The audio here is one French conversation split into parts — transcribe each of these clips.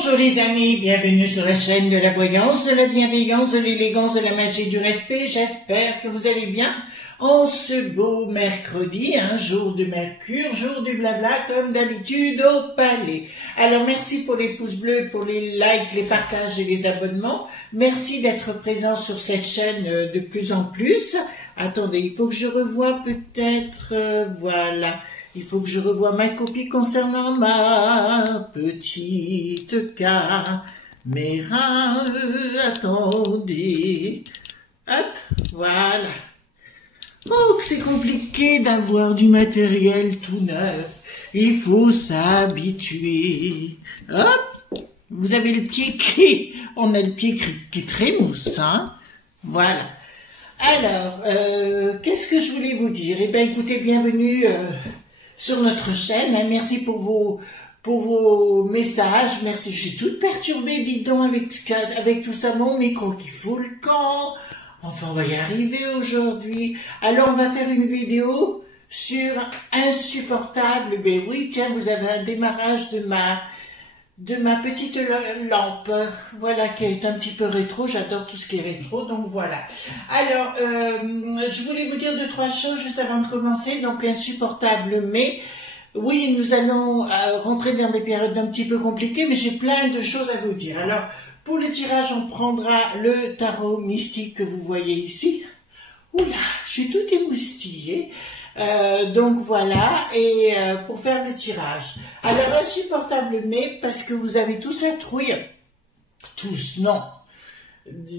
Bonjour les amis, bienvenue sur la chaîne de la voyance, de la bienveillance, de l'élégance, de la magie, du respect. J'espère que vous allez bien en ce beau mercredi, un jour de Mercure, jour du blabla comme d'habitude au palais. Alors merci pour les pouces bleus, pour les likes, les partages et les abonnements. Merci d'être présent sur cette chaîne de plus en plus. Attendez, il faut que je revoie peut-être, voilà. Il faut que je revoie ma copie concernant ma petite caméra. Attendez. Hop, voilà. Oh, que c'est compliqué d'avoir du matériel tout neuf. Il faut s'habituer. Hop, vous avez le pied qui... On a le pied qui trémousse, hein. Voilà. Alors, qu'est-ce que je voulais vous dire? Eh bien, écoutez, bienvenue... sur notre chaîne, hein. Merci pour vos messages, merci, je suis toute perturbée, dis donc, avec tout ça, mon micro qui fout le camp, enfin on va y arriver aujourd'hui. Alors on va faire une vidéo sur insupportable, ben oui, tiens, vous avez un démarrage de ma petite lampe, voilà, qui est un petit peu rétro, j'adore tout ce qui est rétro, donc voilà. Alors, je voulais vous dire 2-3 choses juste avant de commencer, donc insupportable, mais oui, nous allons rentrer dans des périodes un petit peu compliquées, mais j'ai plein de choses à vous dire. Alors, pour le tirage, on prendra le tarot mystique que vous voyez ici. Oula, je suis toute émoustillée. Donc voilà, et pour faire le tirage. Alors insupportable, mais parce que vous avez tous la trouille. Tous, non.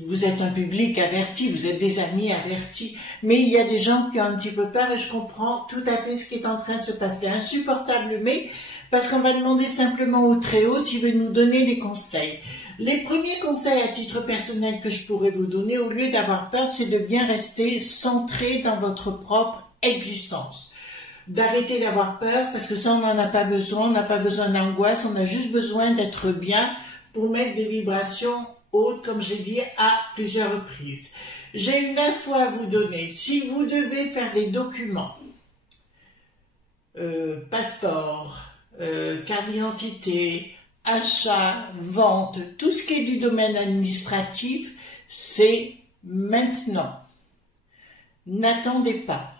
Vous êtes un public averti, vous êtes des amis avertis. Mais il y a des gens qui ont un petit peu peur et je comprends tout à fait ce qui est en train de se passer. Insupportable, mais parce qu'on va demander simplement au Très-Haut s'il veut nous donner des conseils. Les premiers conseils à titre personnel que je pourrais vous donner, au lieu d'avoir peur, c'est de bien rester centré dans votre propre existence. D'arrêter d'avoir peur, parce que ça, on n'en a pas besoin, on n'a pas besoin d'angoisse, on a juste besoin d'être bien pour mettre des vibrations hautes, comme j'ai dit à plusieurs reprises. J'ai une info à vous donner. Si vous devez faire des documents, passeport, carte d'identité, achat, vente, tout ce qui est du domaine administratif, c'est maintenant. N'attendez pas.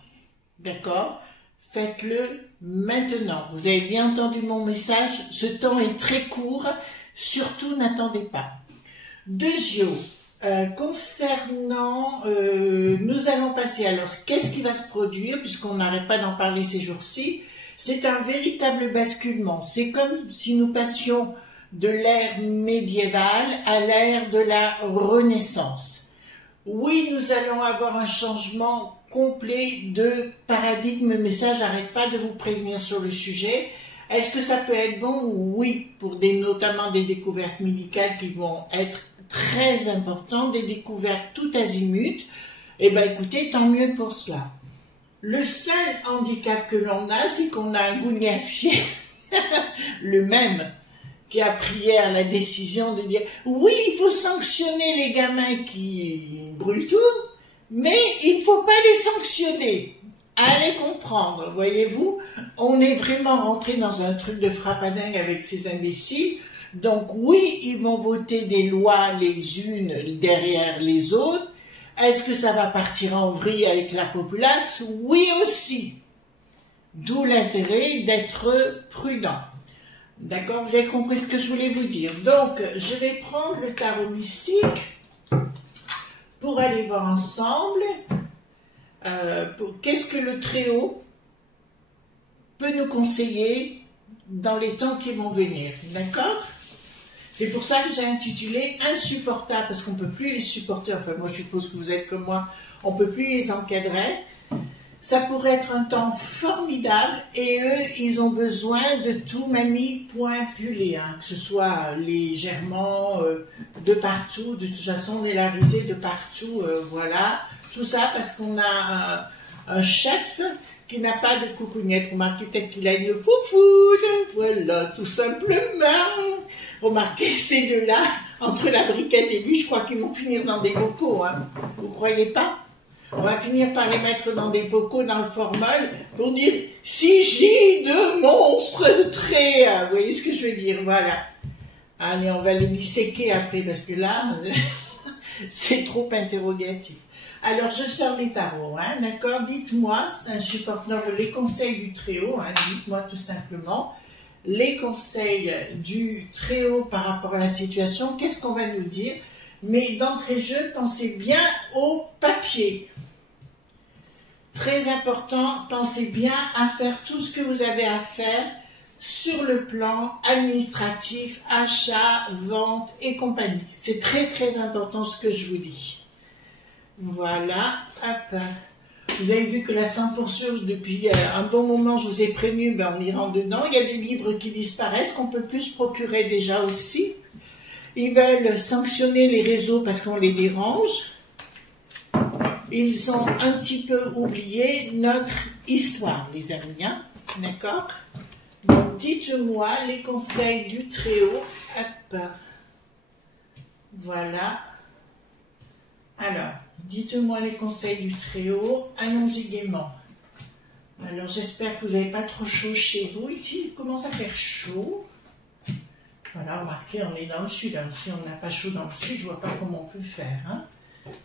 D'accord? Faites-le maintenant. Vous avez bien entendu mon message. Ce temps est très court. Surtout, n'attendez pas. Deuxièmement, concernant... nous allons passer... Alors, qu'est-ce qui va se produire? Puisqu'on n'arrête pas d'en parler ces jours-ci. C'est un véritable basculement. C'est comme si nous passions de l'ère médiévale à l'ère de la Renaissance. Oui, nous allons avoir un changement complet de paradigme, mais ça, j'arrête pas de vous prévenir sur le sujet. Est-ce que ça peut être bon? Oui, pour notamment des découvertes médicales qui vont être très importantes, des découvertes tout azimut. Eh bien, écoutez, tant mieux pour cela. Le seul handicap que l'on a, c'est qu'on a un gougnafier, le même, qui a pris hier la décision de dire « Oui, il faut sanctionner les gamins qui brûlent tout, mais il ne faut pas les sanctionner. » Allez comprendre, voyez-vous, on est vraiment rentré dans un truc de frappadingue avec ces imbéciles. Donc oui, ils vont voter des lois les unes derrière les autres. Est-ce que ça va partir en vrille avec la populace? Oui aussi. D'où l'intérêt d'être prudent. D'accord, vous avez compris ce que je voulais vous dire. Donc, je vais prendre le tarot mystique pour aller voir ensemble qu'est-ce que le Très-Haut peut nous conseiller dans les temps qui vont venir. D'accord? C'est pour ça que j'ai intitulé « Insupportable » parce qu'on ne peut plus les supporter. Enfin, moi, je suppose que vous êtes comme moi. On ne peut plus les encadrer. Ça pourrait être un temps formidable et eux, ils ont besoin de tout manipuler, hein, que ce soit légèrement de partout, de toute façon on est la risée de partout, voilà, tout ça parce qu'on a un chef qui n'a pas de coucougnette. Remarquez peut-être qu'il a une foufoule, voilà, tout simplement. Remarquez ces deux-là, entre la briquette et lui, je crois qu'ils vont finir dans des bocaux, hein. Vous croyez pas? On va finir par les mettre dans des bocaux dans le formol pour dire « Sigil de monstre très... » Vous voyez ce que je veux dire? Voilà. Allez, on va les disséquer après, parce que là, c'est trop interrogatif. Alors, je sors les tarots, hein, d'accord? Dites-moi, c'est un support les conseils du Très-Haut, hein, dites-moi tout simplement, les conseils du Très-Haut par rapport à la situation, qu'est-ce qu'on va nous dire? Mais d'entrée de jeu, pensez bien au papier. Très important, pensez bien à faire tout ce que vous avez à faire sur le plan administratif, achat, vente et compagnie. C'est très très important ce que je vous dis. Voilà, hop. Vous avez vu que la 100% depuis un bon moment, je vous ai prévenu, ben on y rentre dedans. Il y a des livres qui disparaissent, qu'on peut plus se procurer déjà aussi. Ils veulent sanctionner les réseaux parce qu'on les dérange. Ils ont un petit peu oublié notre histoire, les amis, hein, d'accord? Donc, dites-moi les conseils du Très-Haut. Hop. Voilà. Alors, dites-moi les conseils du Très-Haut. Allons-y gaiement. Alors, j'espère que vous n'avez pas trop chaud chez vous. Ici, il commence à faire chaud. Voilà, remarquez, on est dans le sud. Alors, si on n'a pas chaud dans le sud, je ne vois pas comment on peut faire, hein.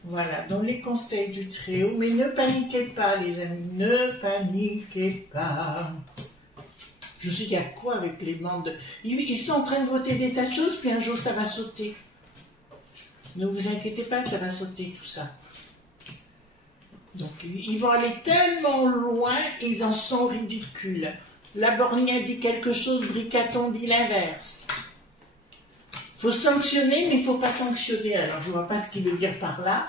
Voilà, donc les conseils du Très-Haut. Mais ne paniquez pas, les amis. Ne paniquez pas. Je sais qu'il y a quoi avec les membres de... Ils sont en train de voter des tas de choses, puis un jour ça va sauter. Ne vous inquiétez pas, ça va sauter tout ça. Donc ils vont aller tellement loin, ils en sont ridicules. La Borgnette dit quelque chose, Bricaton dit l'inverse. Il faut sanctionner, mais il ne faut pas sanctionner. Alors je ne vois pas ce qu'il veut dire par là.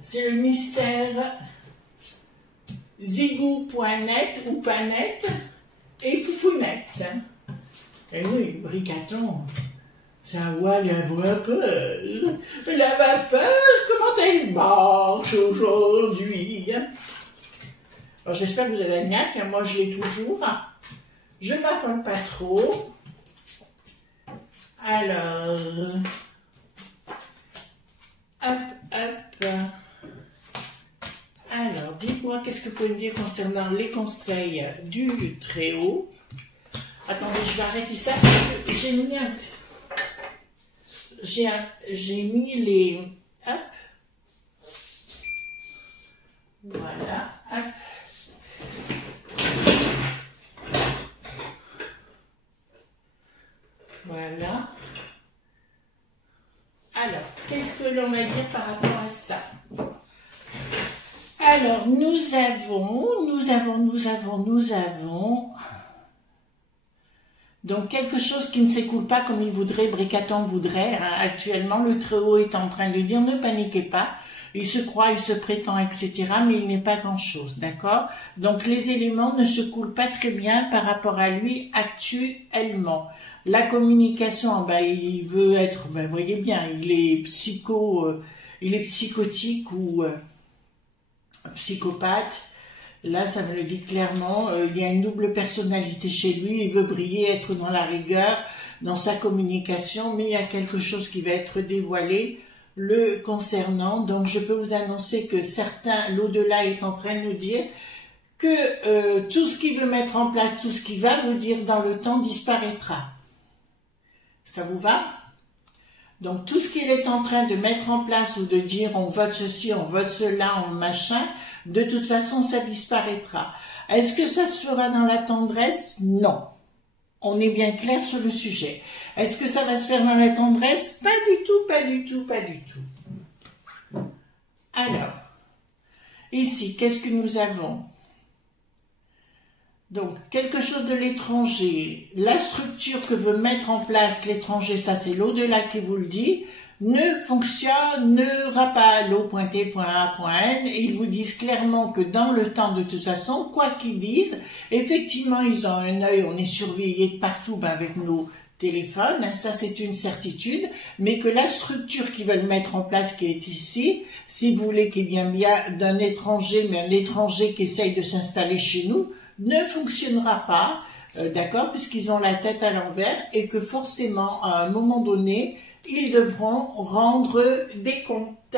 C'est le mystère zigou.net ou pas net. Et Foufounette. Et oui, Bricaton, ça voit la vapeur. La vapeur, comment elle marche aujourd'hui? Alors j'espère que vous avez la niaque, hein, moi je l'ai toujours. Je ne m'affole pas trop. Alors, hop, hop. Alors, dites-moi, qu'est-ce que vous pouvez me dire concernant les conseils du Très-Haut? Attendez, je vais arrêter ça parce que j'ai mis j'ai mis les... Hop. Voilà, hop. Voilà. Alors, qu'est-ce que l'on va dire par rapport à ça? Alors, nous avons donc quelque chose qui ne s'écoule pas comme il voudrait, Bricaton voudrait. Hein. Actuellement, le Très-Haut est en train de dire ne paniquez pas. Il se croit, il se prétend, etc. Mais il n'est pas grand-chose, d'accord? Donc, les éléments ne se coulent pas très bien par rapport à lui actuellement. La communication, ben, il veut être, ben, voyez bien, il est psychotique ou psychopathe. Là, ça me le dit clairement. Il y a une double personnalité chez lui. Il veut briller, être dans la rigueur, dans sa communication, mais il y a quelque chose qui va être dévoilé le concernant. Donc, je peux vous annoncer que l'au-delà est en train de nous dire que tout ce qu'il veut mettre en place, tout ce qu'il va vous dire dans le temps disparaîtra. Ça vous va? Donc, tout ce qu'il est en train de mettre en place ou de dire on vote ceci, on vote cela, on machin, de toute façon, ça disparaîtra. Est-ce que ça se fera dans la tendresse? Non. On est bien clair sur le sujet. Est-ce que ça va se faire dans la tendresse? Pas du tout, pas du tout, pas du tout. Alors, ici, qu'est-ce que nous avons? Donc, quelque chose de l'étranger, la structure que veut mettre en place l'étranger, ça c'est l'au-delà qui vous le dit, ne fonctionnera pas, l'eau.t.a.n, et ils vous disent clairement que dans le temps, de toute façon, quoi qu'ils disent, effectivement, ils ont un œil, on est surveillé de partout ben, avec nos téléphones, hein, ça c'est une certitude, mais que la structure qu'ils veulent mettre en place qui est ici, si vous voulez qu'il y ait bien d'un étranger, mais un étranger qui essaye de s'installer chez nous, ne fonctionnera pas, d'accord, puisqu'ils ont la tête à l'envers et que forcément, à un moment donné, ils devront rendre des comptes.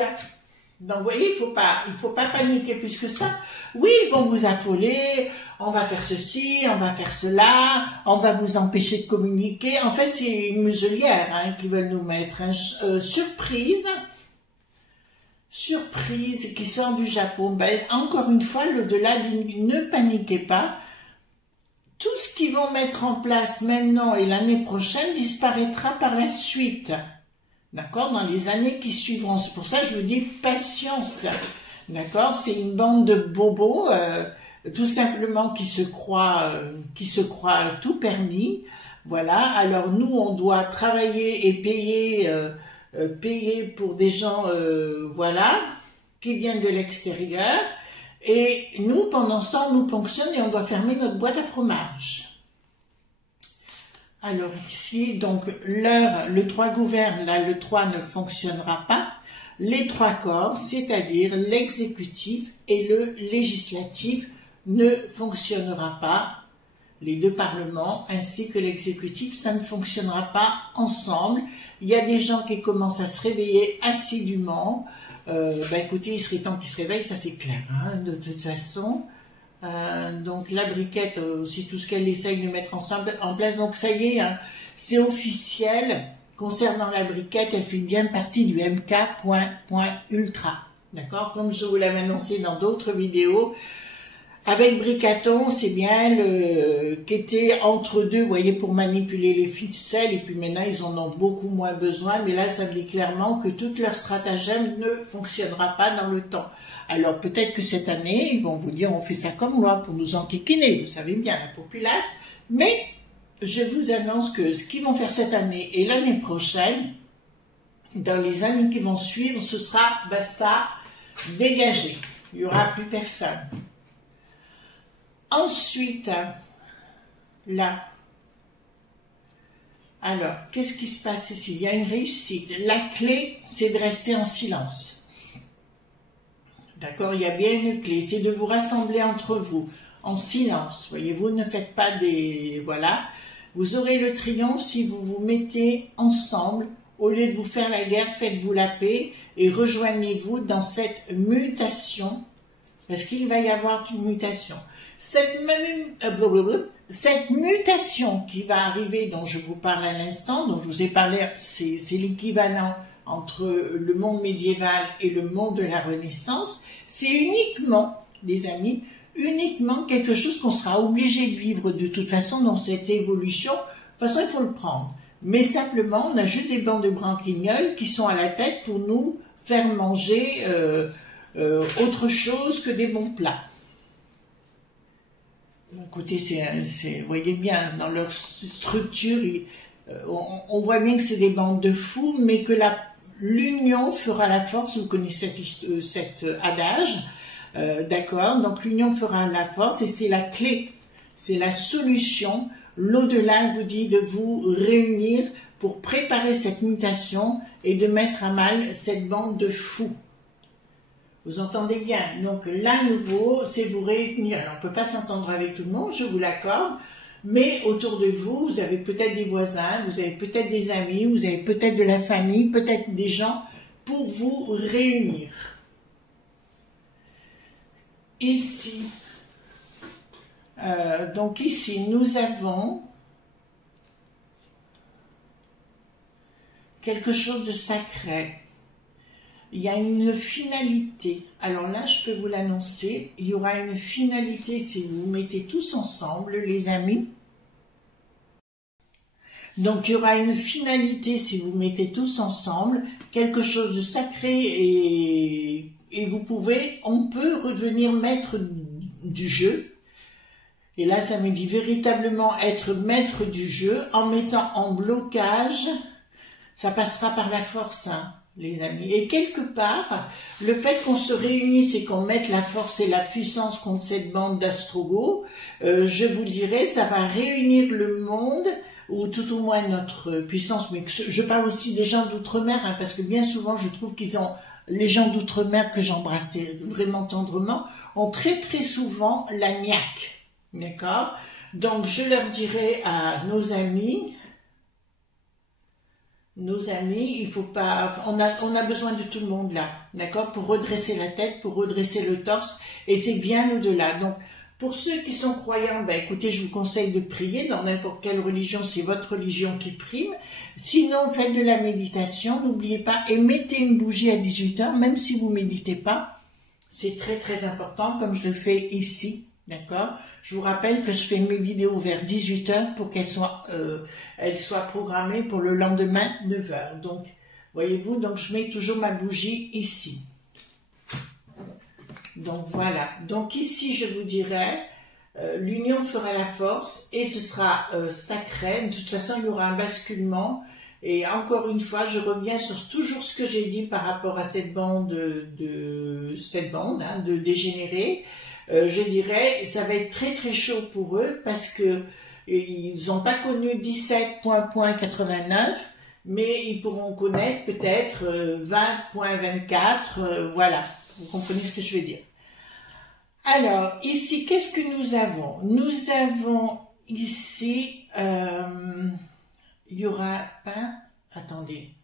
Donc, vous voyez, il faut pas paniquer plus que ça. Oui, ils vont vous affoler, on va faire ceci, on va faire cela, on va vous empêcher de communiquer. En fait, c'est une muselière hein, qui veulent nous mettre. Surprise qui sort du Japon. Ben, encore une fois, au-delà ne paniquez pas. Tout ce qu'ils vont mettre en place maintenant et l'année prochaine disparaîtra par la suite. D'accord? Dans les années qui suivront. C'est pour ça que je vous dis patience. D'accord? C'est une bande de bobos, tout simplement qui se croient tout permis. Voilà. Alors nous, on doit travailler et payer pour des gens, voilà, qui viennent de l'extérieur. Et nous, pendant ça, on nous ponctionne et on doit fermer notre boîte à fromage. Alors ici, donc l'heure, le 3 gouverne, là le 3 ne fonctionnera pas. Les 3 corps, c'est-à-dire l'exécutif et le législatif, ne fonctionnera pas. Les 2 parlements ainsi que l'exécutif, ça ne fonctionnera pas ensemble. Il y a des gens qui commencent à se réveiller assidûment. Ben écoutez, il serait temps qu'ils se réveillent, ça c'est clair, hein, de toute façon. Donc la briquette, aussi tout ce qu'elle essaye de mettre ensemble en place, donc ça y est, hein, c'est officiel. Concernant la briquette, elle fait bien partie du MK.ultra. D'accord? Comme je vous l'avais annoncé dans d'autres vidéos. Avec Bricaton, c'est bien qui était entre deux, vous voyez, pour manipuler les ficelles, et puis maintenant ils en ont beaucoup moins besoin, mais là ça dit clairement que tout leur stratagème ne fonctionnera pas dans le temps. Alors peut-être que cette année, ils vont vous dire on fait ça comme loi pour nous enquiquiner, vous savez bien, la populace, mais je vous annonce que ce qu'ils vont faire cette année et l'année prochaine, dans les années qui vont suivre, ce sera basta, dégagé, il n'y aura plus personne. Ensuite, là, alors, qu'est-ce qui se passe ici? Il y a une réussite. La clé, c'est de rester en silence. D'accord? Il y a bien une clé, c'est de vous rassembler entre vous, en silence. Voyez-vous, ne faites pas des... Voilà. Vous aurez le triomphe si vous vous mettez ensemble. Au lieu de vous faire la guerre, faites-vous la paix et rejoignez-vous dans cette mutation, parce qu'il va y avoir une mutation. Cette mutation qui va arriver, dont je vous parle à l'instant, dont je vous ai parlé, c'est l'équivalent entre le monde médiéval et le monde de la Renaissance, c'est uniquement, les amis, uniquement quelque chose qu'on sera obligé de vivre de toute façon dans cette évolution. De toute façon, il faut le prendre. Mais simplement, on a juste des bandes de branquignoles qui sont à la tête pour nous faire manger autre chose que des bons plats. Écoutez, vous voyez bien, dans leur structure, on voit bien que c'est des bandes de fous, mais que l'union fera la force. Vous connaissez cet adage, d'accord? Donc l'union fera la force et c'est la clé, c'est la solution. L'au-delà vous dit de vous réunir pour préparer cette mutation et de mettre à mal cette bande de fous. Vous entendez bien, donc là, nouveau, c'est vous réunir. Alors, on ne peut pas s'entendre avec tout le monde, je vous l'accorde, mais autour de vous, vous avez peut-être des voisins, vous avez peut-être des amis, vous avez peut-être de la famille, peut-être des gens pour vous réunir. Ici, donc ici, nous avons quelque chose de sacré. Il y a une finalité. Alors là, je peux vous l'annoncer. Il y aura une finalité si vous vous mettez tous ensemble, les amis. Donc, il y aura une finalité si vous mettez tous ensemble, quelque chose de sacré et on peut redevenir maître du jeu. Et là, ça me dit véritablement être maître du jeu en mettant en blocage. Ça passera par la force, hein, les amis. Et quelque part, le fait qu'on se réunisse et qu'on mette la force et la puissance contre cette bande d'astrogoths, je vous le dirai, ça va réunir le monde, ou tout au moins notre puissance. Mais je parle aussi des gens d'outre-mer, hein, parce que bien souvent, je trouve les gens d'outre-mer que j'embrasse vraiment tendrement, ont très très souvent la niaque. D'accord? Donc, je leur dirai à nos amis, nos amis, il faut pas, on a besoin de tout le monde là, d'accord, pour redresser la tête, pour redresser le torse, et c'est bien au-delà. Donc, pour ceux qui sont croyants, ben écoutez, je vous conseille de prier dans n'importe quelle religion, c'est votre religion qui prime. Sinon, faites de la méditation, n'oubliez pas, et mettez une bougie à 18 h, même si vous méditez pas. C'est très très important, comme je le fais ici, d'accord. Je vous rappelle que je fais mes vidéos vers 18 h pour qu'elles soient programmées pour le lendemain 9 h. Donc, voyez-vous, donc je mets toujours ma bougie ici. Donc voilà, donc ici je vous dirais, l'union fera la force et ce sera sacré. De toute façon il y aura un basculement et encore une fois je reviens sur toujours ce que j'ai dit par rapport à cette bande de dégénérés. Je dirais ça va être très très chaud pour eux parce que ils n'ont pas connu 17.89, mais ils pourront connaître peut-être 20.24, voilà, vous comprenez ce que je veux dire. Alors, ici, qu'est-ce que nous avons? Nous avons ici, il y aura pas, attendez,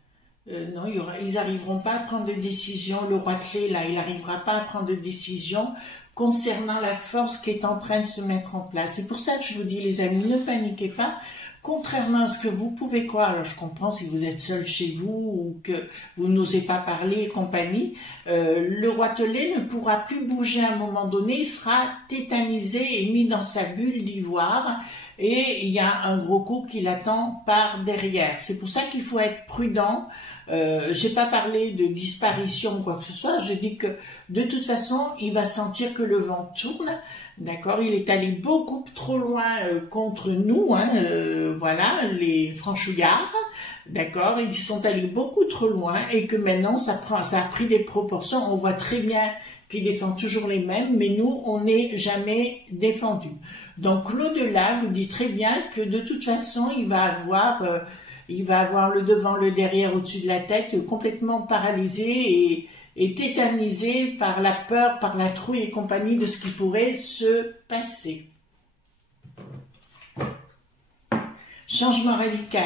non, ils n'arriveront pas à prendre de décision, le roi de clé, là, il n'arrivera pas à prendre de décision concernant la force qui est en train de se mettre en place. C'est pour ça que je vous dis, les amis, ne paniquez pas. Contrairement à ce que vous pouvez croire, alors je comprends si vous êtes seul chez vous ou que vous n'osez pas parler et compagnie, le roitelet ne pourra plus bouger à un moment donné, il sera tétanisé et mis dans sa bulle d'ivoire et il y a un gros coup qui l'attend par derrière. C'est pour ça qu'il faut être prudent. J'ai pas parlé de disparition ou quoi que ce soit, je dis que de toute façon il va sentir que le vent tourne. D'accord, il est allé beaucoup trop loin contre nous, hein, voilà, les franchouillards, d'accord, ils sont allés beaucoup trop loin et que maintenant ça a pris des proportions. On voit très bien qu'ils défendent toujours les mêmes, mais nous, on n'est jamais défendus. Donc l'au-delà vous dit très bien que de toute façon, il va avoir le devant, le derrière, au-dessus de la tête, complètement paralysé et tétanisé par la peur, par la trouille et compagnie de ce qui pourrait se passer. Changement radical.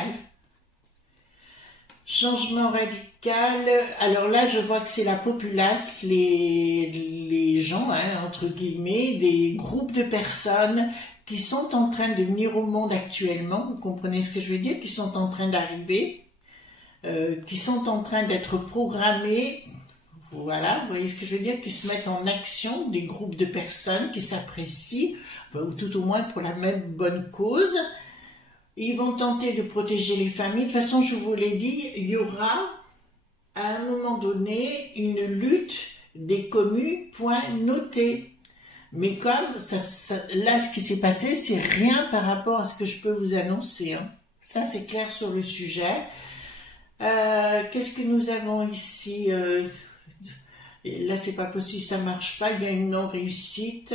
Changement radical. Alors là, je vois que c'est la populace, les gens, hein, entre guillemets, des groupes de personnes qui sont en train de venir au monde actuellement. Vous comprenez ce que je veux dire? Qui sont en train d'arriver, qui sont en train d'être programmés. Voilà, vous voyez ce que je veux dire, qui se mettent en action, des groupes de personnes qui s'apprécient, enfin, ou tout au moins pour la même bonne cause. Ils vont tenter de protéger les familles. De toute façon, je vous l'ai dit, il y aura à un moment donné une lutte des communes, point noté. Mais comme là, ce qui s'est passé, c'est rien par rapport à ce que je peux vous annoncer. Hein. Ça, c'est clair sur le sujet. Qu'est-ce que nous avons ici Là, c'est pas possible, ça marche pas. Il y a une non-réussite.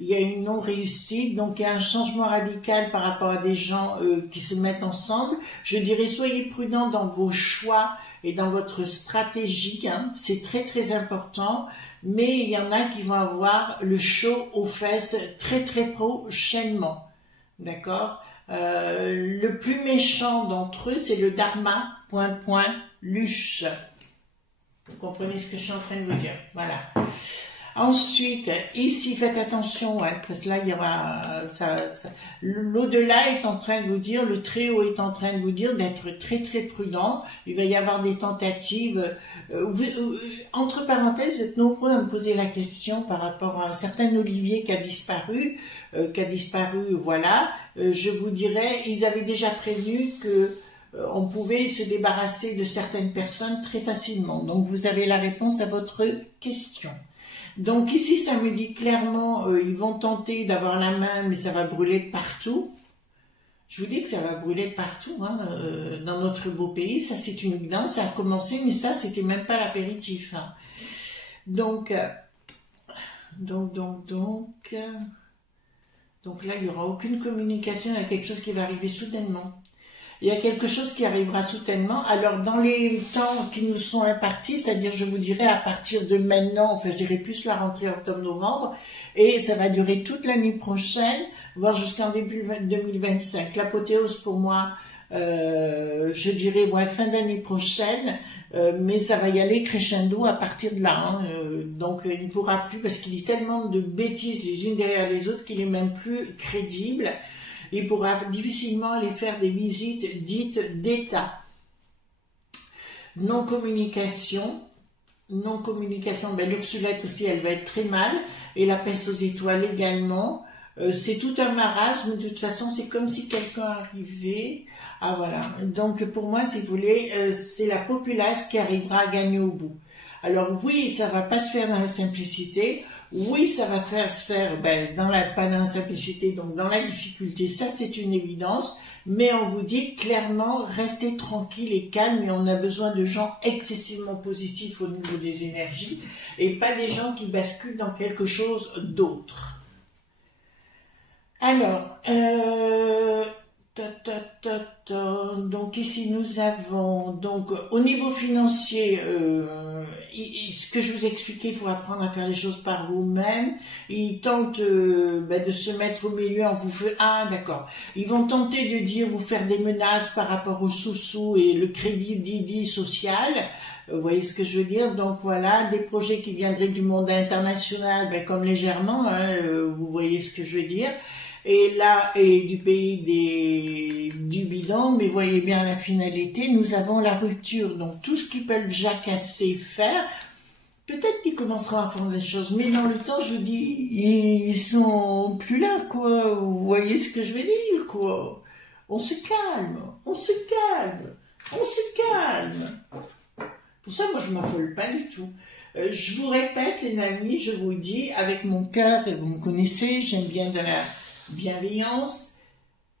Il y a une non-réussite. Donc, il y a un changement radical par rapport à des gens qui se mettent ensemble. Je dirais, soyez prudents dans vos choix et dans votre stratégie. Hein. C'est très, très important. Mais il y en a qui vont avoir le chaud aux fesses très, très prochainement. D'accord le plus méchant d'entre eux, c'est le Dharma, luche. Vous comprenez ce que je suis en train de vous dire. Voilà. Ensuite, ici, faites attention, ouais, parce que là, il y aura l'au-delà est en train de vous dire, le Très-Haut est en train de vous dire d'être très très prudent. Il va y avoir des tentatives. Entre parenthèses, vous êtes nombreux à me poser la question par rapport à un certain Olivier qui a disparu, voilà. Je vous dirais, ils avaient déjà prévenu que on pouvait se débarrasser de certaines personnes très facilement. Donc, vous avez la réponse à votre question. Donc, ici, ça me dit clairement, ils vont tenter d'avoir la main, mais ça va brûler de partout. Je vous dis que ça va brûler de partout, hein, dans notre beau pays. Ça, c'est une évidence, ça a commencé, mais ça, c'était même pas l'apéritif. Hein. Donc là, il n'y aura aucune communication, il y a quelque chose qui va arriver soudainement. Il y a quelque chose qui arrivera soudainement. Alors, dans les temps qui nous sont impartis, c'est-à-dire, je vous dirais, à partir de maintenant, enfin, je dirais plus la rentrée octobre-novembre, et ça va durer toute l'année prochaine, voire jusqu'en début 2025. L'apothéose, pour moi, je dirais ouais, fin d'année prochaine, mais ça va y aller crescendo à partir de là. Hein. Donc il ne pourra plus, parce qu'il dit tellement de bêtises les unes derrière les autres qu'il est même plus crédible. Il pourra difficilement aller faire des visites dites d'État. Non-communication, ben, l'Ursulette aussi, elle va être très mal, et la peste aux étoiles également. C'est tout un marasme, de toute façon, c'est comme si quelqu'un arrivait. Ah voilà, donc pour moi, si vous voulez, c'est la populace qui arrivera à gagner au bout. Alors oui, ça va pas se faire dans la simplicité, oui, ça va se faire ben, pas dans la simplicité, donc dans la difficulté, ça c'est une évidence, mais on vous dit clairement, restez tranquille et calme, et on a besoin de gens excessivement positifs au niveau des énergies, et pas des gens qui basculent dans quelque chose d'autre. Alors, donc ici nous avons, donc au niveau financier, ce que je vous expliquais, il faut apprendre à faire les choses par vous-même. Ils tentent de se mettre au milieu en vous fait, ah d'accord, ils vont tenter de dire, vous faire des menaces par rapport au sous-sous et le crédit dit social. Vous voyez ce que je veux dire? Donc voilà, des projets qui viendraient du monde international, ben, comme légèrement, hein, vous voyez ce que je veux dire. Et là, et du pays du bidon, mais voyez bien la finalité, nous avons la rupture. Donc tout ce qu'ils peuvent jacasser, faire, peut-être qu'ils commenceront à faire des choses, mais dans le temps, je vous dis, ils sont plus là, quoi. Vous voyez ce que je veux dire, quoi. On se calme, on se calme, on se calme. Pour ça, moi, je m'affole pas du tout. Je vous répète, les amis, je vous dis, avec mon cœur, et vous me connaissez, j'aime bien de la bienveillance.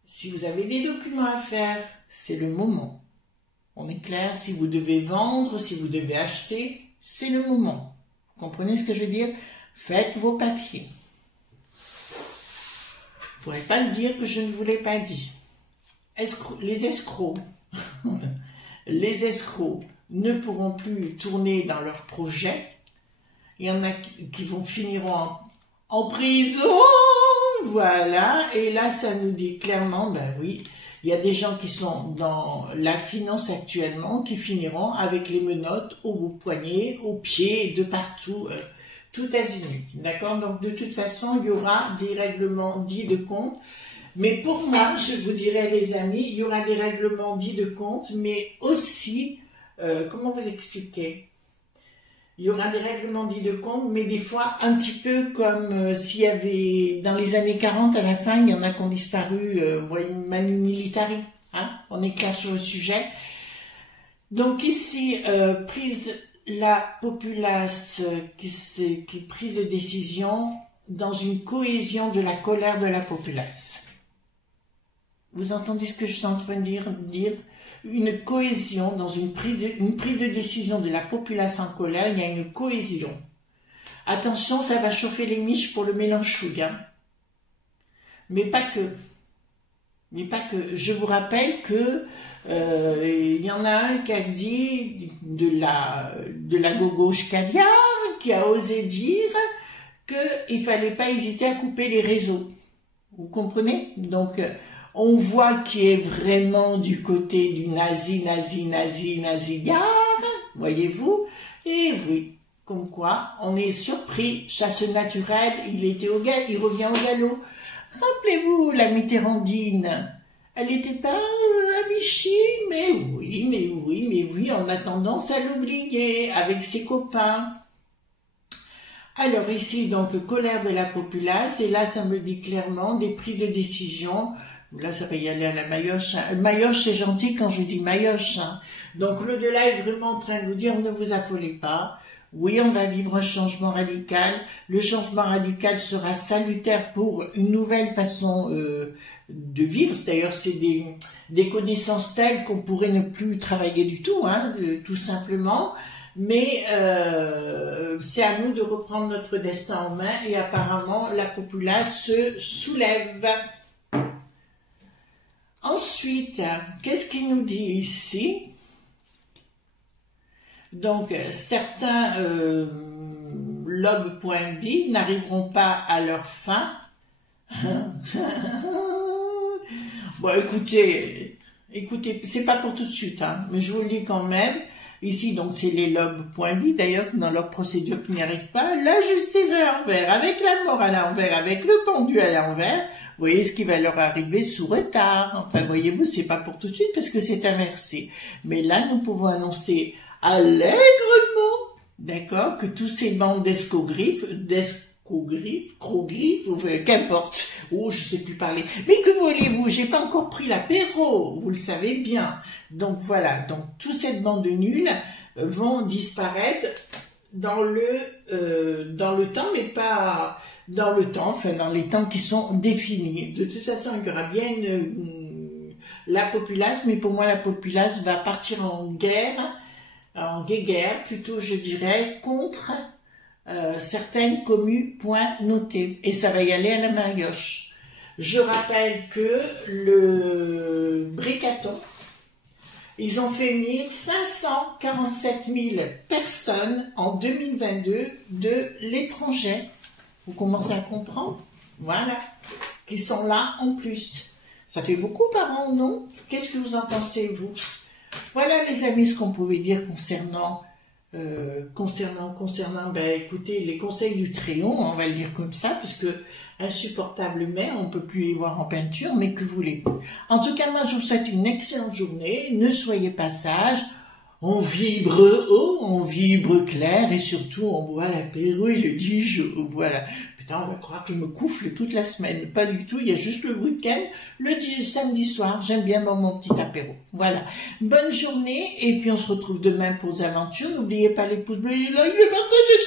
Si vous avez des documents à faire, c'est le moment. On est clair, si vous devez vendre, si vous devez acheter, c'est le moment. Vous comprenez ce que je veux dire? Faites vos papiers. Vous ne pourrez pas me dire que je ne vous l'ai pas dit. Les escrocs, les escrocs ne pourront plus tourner dans leurs projets. Il y en a qui finiront en prison. Voilà, et là ça nous dit clairement, ben oui, il y a des gens qui sont dans la finance actuellement qui finiront avec les menottes au bout de poignet, aux pieds, de partout, tout azimut. D'accord? Donc de toute façon, il y aura des règlements dits de compte. Mais pour moi, je vous dirais les amis, il y aura des règlements dits de compte, mais aussi, comment vous expliquer? Il y aura des règlements dits de compte, mais des fois un petit peu comme s'il y avait, dans les années 40, à la fin, il y en a qui ont disparu, Manu Militari, hein, on est clair sur le sujet. Donc ici, la populace qui prise de décision dans une cohésion de la colère de la populace. Vous entendez ce que je suis en train de dire? Une cohésion dans une prise de décision de la populace en colère, il y a une cohésion. Attention, ça va chauffer les miches pour le mélange chouï, hein. Mais pas que. Mais pas que. Je vous rappelle que il y en a un qui a dit de la gauche caviar, qui a osé dire qu'il fallait pas hésiter à couper les réseaux. Vous comprenez? Donc on voit qu'il est vraiment du côté du nazi-gare, voyez-vous? Et oui, comme quoi, on est surpris, chasse naturelle, il revient au galop. Rappelez-vous la Mitterrandine, elle n'était pas à Vichy, mais oui, on a tendance à l'oublier avec ses copains. Alors ici, donc, colère de la populace, et là, ça me dit clairement des prises de décision. Là, ça va y aller à la Mayoche. Mayoche, c'est gentil quand je dis Mayoche. Hein. Donc, l'au-delà est vraiment en train de vous dire, ne vous affolez pas. Oui, on va vivre un changement radical. Le changement radical sera salutaire pour une nouvelle façon de vivre. D'ailleurs, c'est des connaissances telles qu'on pourrait ne plus travailler du tout, hein, tout simplement. Mais c'est à nous de reprendre notre destin en main et apparemment, la populace se soulève. Ensuite, qu'est-ce qu'il nous dit ici? Donc, certains lobes.b n'arriveront pas à leur fin. Bon, écoutez, écoutez, c'est pas pour tout de suite, hein, mais je vous le dis quand même. Ici, donc, c'est les lobes pointus, d'ailleurs, dans leur procédure qui n'y arrive pas. La justice à l'envers, avec la mort à l'envers, avec le pendu à l'envers. Vous voyez ce qui va leur arriver sous retard. Enfin, voyez-vous, c'est pas pour tout de suite parce que c'est inversé. Mais là, nous pouvons annoncer allègrement, d'accord, que tous ces bandes crogriffes, qu'importe. Oh, je sais plus parler. Mais que voulez-vous? J'ai pas encore pris l'apéro, vous le savez bien. Donc voilà, donc toute cette bande de nuls vont disparaître dans le temps, mais pas dans le temps, enfin dans les temps qui sont définis. De toute façon, il y aura bien la populace, mais pour moi la populace va partir en guerre, plutôt je dirais, contre certaines communes point notées. Et ça va y aller à la main gauche. Je rappelle que le Bricaton, ils ont fait venir 547 000 personnes en 2022 de l'étranger. Vous commencez à comprendre? Voilà. Qui sont là en plus. Ça fait beaucoup par an, non? Qu'est-ce que vous en pensez, vous? Voilà, les amis, ce qu'on pouvait dire concernant, ben, écoutez, les conseils du Tréon, on va le dire comme ça, puisque insupportable mais on peut plus les voir en peinture, mais que voulez-vous? En tout cas, moi, je vous souhaite une excellente journée, ne soyez pas sages, on vibre haut, on vibre clair, et surtout, on boit l'apéro et le Dijon, voilà. Putain, on va croire que je me couffle toute la semaine, pas du tout, il y a juste le week-end, samedi soir, j'aime bien mon petit apéro, voilà. Bonne journée, et puis on se retrouve demain pour les aventures, n'oubliez pas les pouces bleus et les likes, les partages,